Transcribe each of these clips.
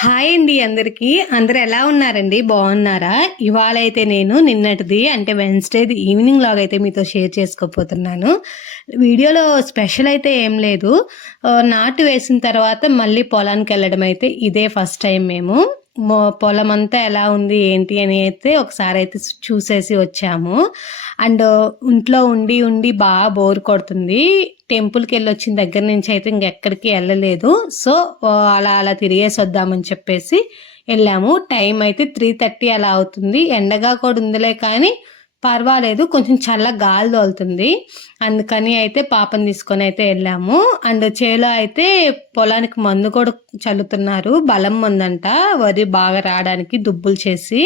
Hi అండి అందరికీ. అందరూ ఎలా ఉన్నారండి? బాగున్నారా? ఇవాళ అయితే నేను నిన్నటిది అంటే వెన్స్‌డేది ఈవినింగ్ లాగ్ అయితే మీతో షేర్ చేసుకోబోతున్నాను. వీడియోలో స్పెషల్ అయితే ఏం లేదు. నాటు వేసిన తర్వాత మళ్ళీ పొలానికెళ్ళడం అయితే ఇదే ఫస్ట్ టైం మేము. పొలమంతా ఎలా ఉంది ఏంటి అని అయితే ఒకసారి అయితే చూసేసి వచ్చాము. అండ్ ఇంట్లో ఉండి ఉండి బాగా బోర్ కొడుతుంది. టెంపుల్కి వెళ్ళొచ్చిన దగ్గర నుంచి అయితే ఇంకెక్కడికి వెళ్ళలేదు. సో అలా అలా తిరిగేసి వద్దామని చెప్పేసి వెళ్ళాము. టైం అయితే 3:30 అలా అవుతుంది. ఎండగా కూడా ఉందిలే కానీ పర్వాలేదు, కొంచెం చల్ల గాలి తోలుతుంది. అందుకని అయితే పాపని తీసుకొని అయితే వెళ్ళాము. అండ్ చేలో అయితే పొలానికి మందు కూడా చల్లుతున్నారు. బలం మందంట, వరి బాగా రావడానికి దుబ్బులు చేసి.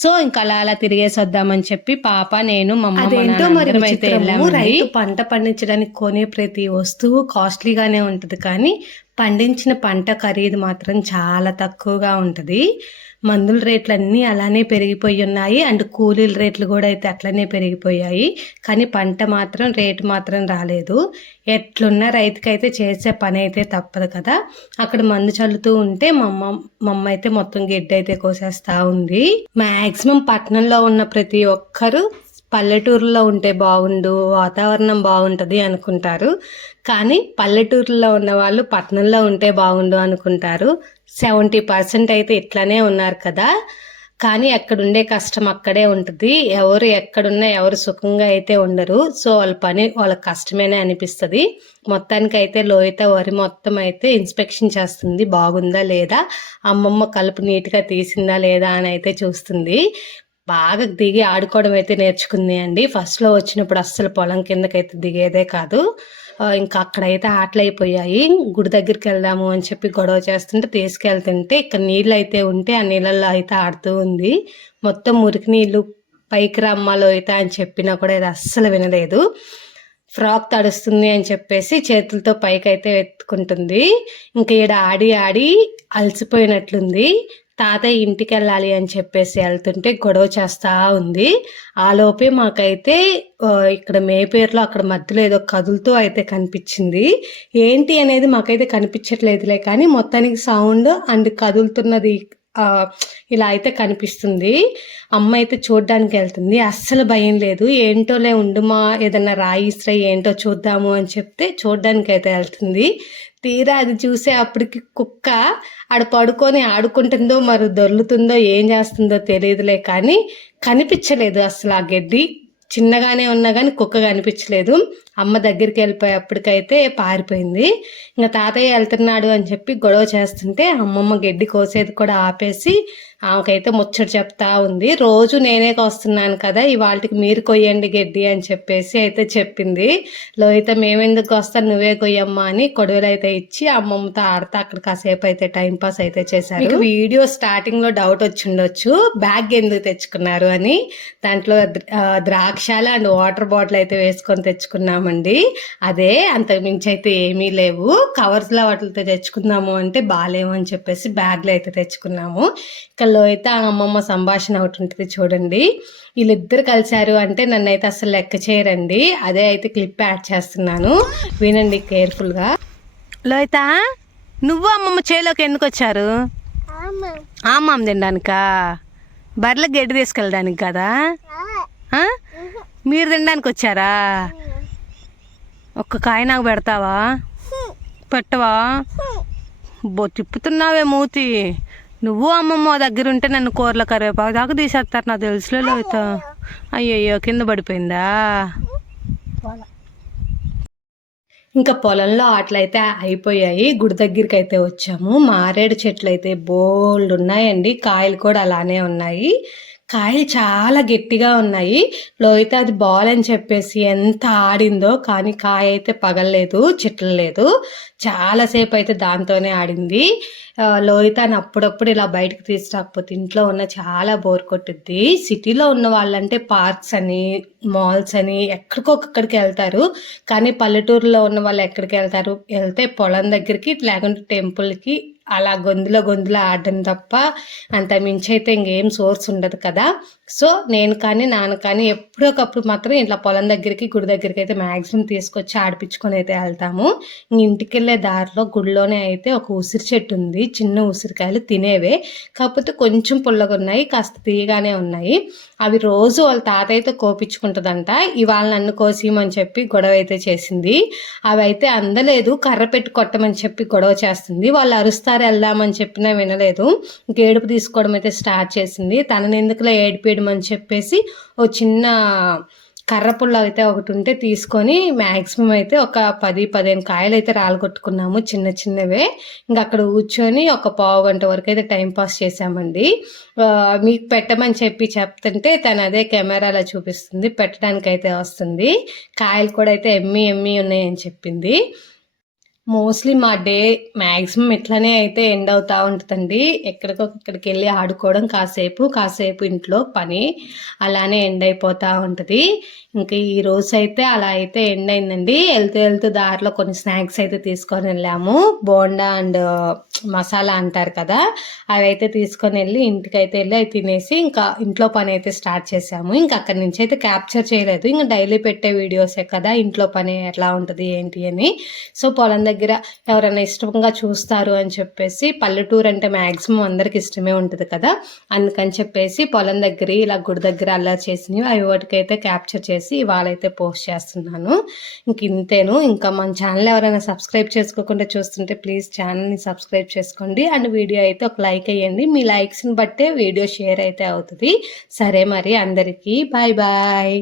సో ఇంకా అలా అలా తిరిగేసి వద్దామని చెప్పి పాప, నేను, మా అమ్మ అయితే వెళ్ళాము. రైతు పంట పండించడానికి కొనే ప్రతి వస్తువు కాస్ట్లీగానే ఉంటుంది, కానీ పండించిన పంట ఖరీదు మాత్రం చాలా తక్కువగా ఉంటుంది. మందుల రేట్లు అన్నీ అలానే పెరిగిపోయి ఉన్నాయి. అండ్ కూలీల రేట్లు కూడా అయితే అట్లనే పెరిగిపోయాయి. కానీ పంట మాత్రం రేటు మాత్రం రాలేదు. ఎట్లున్న రైతుకైతే చేసే పని అయితే తప్పదు కదా. అక్కడ మందు చల్లుతూ ఉంటే మా అమ్మ అయితే మొత్తం గడ్డి అయితే కోసేస్తూ ఉంది. మ్యాక్సిమం పట్టణంలో ఉన్న ప్రతి ఒక్కరు పల్లెటూరులో ఉంటే బాగుండు, వాతావరణం బాగుంటుంది అనుకుంటారు. కానీ పల్లెటూరులో ఉన్న వాళ్ళు పట్టణంలో ఉంటే బాగుండు అనుకుంటారు. 70% అయితే ఇట్లానే ఉన్నారు కదా. కానీ అక్కడుండే కష్టం అక్కడే ఉంటుంది. ఎవరు ఎక్కడున్నా ఎవరు సుఖంగా అయితే ఉండరు. సో వాళ్ళ పని వాళ్ళకి కష్టమేనే అనిపిస్తుంది. మొత్తానికి అయితే లోయత వరి మొత్తం అయితే ఇన్స్పెక్షన్ చేస్తుంది, బాగుందా లేదా, అమ్మమ్మ కలుపు నీట్గా తీసిందా లేదా అని అయితే చూస్తుంది. బాగా దిగి ఆడుకోవడం అయితే నేర్చుకుంది అండి. ఫస్ట్లో వచ్చినప్పుడు అస్సలు పొలం కిందకైతే దిగేదే కాదు. ఇంకా అక్కడైతే ఆటలు అయిపోయాయి. గుడి దగ్గరికి వెళ్దాము అని చెప్పి గొడవ చేస్తుంటే తీసుకెళ్తుంటే ఇక్కడ నీళ్ళు అయితే ఉంటే ఆ నీళ్ళల్లో అయితే ఆడుతూ ఉంది. మొత్తం మురికి నీళ్ళు పైకి రమ్మాలో అయితే అని చెప్పినా కూడా ఇది అస్సలు వినలేదు. ఫ్రాక్ తడుస్తుంది అని చెప్పేసి చేతులతో పైకి అయితే ఎత్తుకుంటుంది. ఇంకా ఈడ ఆడి ఆడి అలసిపోయినట్లుంది. తాతయ్య ఇంటికి వెళ్ళాలి అని చెప్పేసి వెళ్తుంటే గొడవ చేస్తూ ఉంది. ఆ లోపే మాకైతే ఇక్కడ మేపేరులో అక్కడ మధ్యలో ఏదో కదులుతూ అయితే కనిపించింది. ఏంటి అనేది మాకైతే కనిపించట్లేదులే, కానీ మొత్తానికి సౌండ్ అండ్ కదులుతున్నది ఇలా అయితే కనిపిస్తుంది. అమ్మ అయితే చూడ్డానికి వెళ్తుంది. అస్సలు భయం లేదు. ఏంటోలే ఉండుమా, ఏదన్నా రాయి ఇస్త్రై ఏంటో చూద్దాము అని చెప్తే చూడ్డానికి అయితే వెళ్తుంది. తీరా అది చూసే అప్పటికి కుక్క ఆడ పడుకొని ఆడుకుంటుందో మరి దొర్లుతుందో ఏం చేస్తుందో తెలియదులే, కానీ కనిపించలేదు అసలు. ఆ గడ్డి చిన్నగానే ఉన్నా కానీ కుక్క కనిపించలేదు. అమ్మ దగ్గరికి వెళ్ళిపోయేప్పటికైతే పారిపోయింది. ఇంకా తాతయ్య వెళ్తున్నాడు అని చెప్పి గొడవ చేస్తుంటే అమ్మమ్మ గడ్డి కోసేది కూడా ఆపేసి ఆమెకైతే ముచ్చట చెప్తా ఉంది. రోజు నేనే కోస్తున్నాను కదా, ఇవాళకి మీరు కొయ్యండి గడ్డి అని చెప్పేసి అయితే చెప్పింది. లోహిత మేమెందుకు కోస్తాను, నువ్వే కొయ్యమ్మా అని కొడవలు అయితే ఇచ్చి అమ్మమ్మతో ఆడుతా అక్కడ కాసేపు అయితే టైం పాస్ అయితే చేశారు. వీడియో స్టార్టింగ్ లో డౌట్ వచ్చి ఉండొచ్చు, బ్యాగ్ ఎందుకు తెచ్చుకున్నారు అని. దాంట్లో ద్రాక్షాలు అండ్ వాటర్ బాటిల్ అయితే వేసుకొని తెచ్చుకున్నామండి. అదే, అంతకు మించి అయితే ఏమీ లేవు. కవర్స్ లో వాటితో తెచ్చుకుందాము అంటే బాగాలేము అని చెప్పేసి బ్యాగ్లో అయితే తెచ్చుకున్నాము. ఇక్కడలో అయితే ఆ అమ్మమ్మ సంభాషణ ఒకటి ఉంటుంది చూడండి. వీళ్ళిద్దరు కలిశారు అంటే నన్ను అయితే అసలు లెక్క చేయరండి. అదే అయితే క్లిప్ యాడ్ చేస్తున్నాను, వినండి కేర్ఫుల్గా. లోహిత, నువ్వు అమ్మమ్మ చేలోకి ఎందుకు వచ్చారు? అమ్మమ్మ తినడానికా? బర్రెలకు గడ్డి తీసుకెళ్ళడానికి కదా? మీరు తినడానికి వచ్చారా? ఒక్క కాయ నాకు పెడతావా? పెట్టవా? తిప్పుతున్నావే మూతి. నువ్వు అమ్మమ్మ దగ్గర ఉంటే నన్ను కూరల కరివేపాకు దాకా తీసేస్తారు, నాకు తెలుసులేదు అయితే. అయ్యయ్యో, కింద పడిపోయిందా? ఇంకా పొలంలో ఆటలైతే అయిపోయాయి. గుడి దగ్గరికి అయితే వచ్చాము. మారేడు చెట్లు అయితే బోల్డ్ ఉన్నాయండి. కాయలు కూడా అలానే ఉన్నాయి. కాయలు చాలా గట్టిగా ఉన్నాయి. లోహిత అది బాల్ అని చెప్పేసి ఎంత ఆడిందో, కానీ కాయ అయితే పగలలేదు, చిట్లలేదు. చాలాసేపు అయితే దాంతోనే ఆడింది. లోహితాన్ని అప్పుడప్పుడు ఇలా బయటకు తీసుకురాకపోతే ఇంట్లో ఉన్న చాలా బోర్ కొట్టుద్ది. సిటీలో ఉన్న వాళ్ళంటే పార్క్స్ అని, మాల్స్ అని ఎక్కడికొక్కడికి వెళ్తారు. కానీ పల్లెటూరులో ఉన్న వాళ్ళు ఎక్కడికి వెళ్తారు? వెళ్తే పొలం దగ్గరికి, లేకుంటే టెంపుల్కి, అలా గొంతులో ఆడడం తప్ప అంత మించి అయితే ఇంకేం సోర్స్ ఉండదు కదా. సో నేను కానీ నాన్న కానీ ఎప్పుడొకప్పుడు మాత్రం ఇట్లా పొలం దగ్గరికి గుడి దగ్గరికి అయితే మ్యాక్సిమం తీసుకొచ్చి ఆడిపించుకొని అయితే వెళ్తాము. ఇంటికి వెళ్ళే దారిలో గుడిలోనే అయితే ఒక ఉసిరి చెట్టు ఉంది, చిన్న ఉసిరికాయలు తినేవే, కాకపోతే కొంచెం పుల్లగా ఉన్నాయి, కాస్త తీయగానే ఉన్నాయి. అవి రోజు వాళ్ళ తాతయ్యతో కోపించుకుంటుందంట. ఇవాళ నన్ను కోసిమని చెప్పి గొడవ అయితే చేసింది. అవి అయితే అందలేదు, కర్ర పెట్టి కొట్టమని చెప్పి గొడవ చేస్తుంది. వాళ్ళు అరుస్తారు వెళ్దామని చెప్పినా వినలేదు. ఏడుపు తీసుకోవడం అయితే స్టార్ట్ చేసింది. తనని ఎందుకులో ఏడిపేయడం అని చెప్పేసి ఓ చిన్న కర్ర పుల్ల అయితే ఒకటి ఉంటే తీసుకొని మ్యాక్సిమం అయితే ఒక 10-15 కాయలు అయితే రాలగొట్టుకున్నాము, చిన్న చిన్నవే. ఇంకా అక్కడ కూర్చొని ఒక పావు గంట వరకు అయితే టైం పాస్ చేసామండి. మీకు పెట్టమని చెప్పి చెప్తుంటే తను అదే కెమెరాలో చూపిస్తుంది, పెట్టడానికి అయితే వస్తుంది. కాయలు కూడా అయితే ఎమ్మి ఉన్నాయని చెప్పింది. మోస్ట్లీ మా డే మ్యాక్సిమం ఇట్లానే అయితే ఎండ్ అవుతూ ఉంటుందండి. ఎక్కడికి వెళ్ళి ఆడుకోవడం, కాసేపు ఇంట్లో పని, అలానే ఎండ్ అయిపోతూ ఉంటుంది. ఇంకా ఈ రోజు అయితే అలా అయితే ఎండ్ అయిందండి. వెళ్తూ దారిలో కొన్ని స్నాక్స్ అయితే తీసుకొని వెళ్ళాము. బోండా అండ్ మసాలా అంటారు కదా, అవి అయితే తీసుకొని వెళ్ళి ఇంటికైతే వెళ్ళి అవి తినేసి ఇంకా ఇంట్లో పని అయితే స్టార్ట్ చేసాము. ఇంకా అక్కడి నుంచి అయితే క్యాప్చర్ చేయలేదు, ఇంకా డైలీ పెట్టే వీడియోసే కదా ఇంట్లో పని ఎట్లా ఉంటుంది ఏంటి అని. సో పొలం దగ్గర ఎవరైనా ఇష్టంగా చూస్తారు అని చెప్పేసి, పల్లెటూరు అంటే మ్యాక్సిమం అందరికి ఇష్టమే ఉంటుంది కదా, అందుకని చెప్పేసి పొలం దగ్గర ఇలా గుడి దగ్గర అల్లరి చేసినవి అవి వాటికైతే క్యాప్చర్ చేసి ఇవాళైతే పోస్ట్ చేస్తున్నాను. ఇంక ఇంతేను. ఇంకా మన ఛానల్ ఎవరైనా సబ్స్క్రైబ్ చేసుకోకుండా చూస్తుంటే ప్లీజ్ ఛానల్ని సబ్స్క్రైబ్ చేసుకోండి అండ్ వీడియో అయితే ఒక లైక్ వేయండి. మీ లైక్స్ని బట్టే వీడియో షేర్ అయితే అవుతుంది. సరే మరి అందరికీ బాయ్ బాయ్.